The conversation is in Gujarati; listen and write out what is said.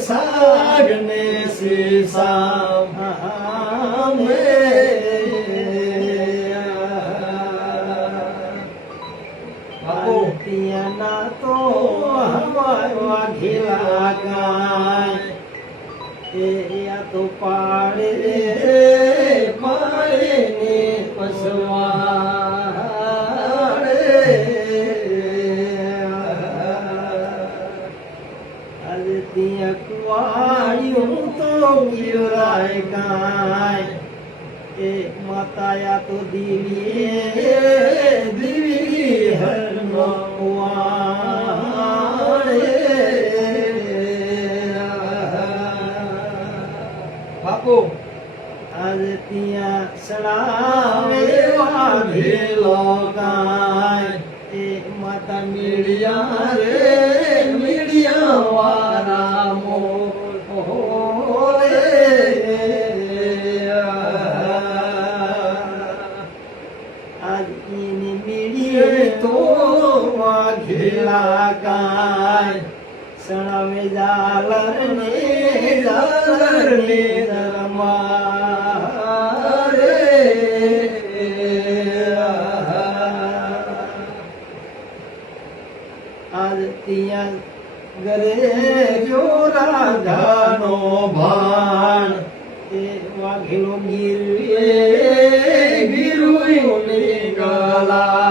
સાગને સીસા ના તો હવા ઘેલા ગાય એ તો પાડે પાડે ને પસવાડે આજે ત્યાં કુવાયું તો ગિરાય ગાય એ માતાયા તો દીવી હરનો બાપુ આજે ત્યાં સડાવે વાઘેલો ગાય એ માતા મીડિયા રે મીડિયા વાળા મોરે આજ એની મીડિયે તો વાઘેલા ગાય સણાવે જાલરને રમારે આજ ત્યાં ઘરે જો રાધાનો ભાન એ વાઘેલો ગીરવે ગીરવે ગલા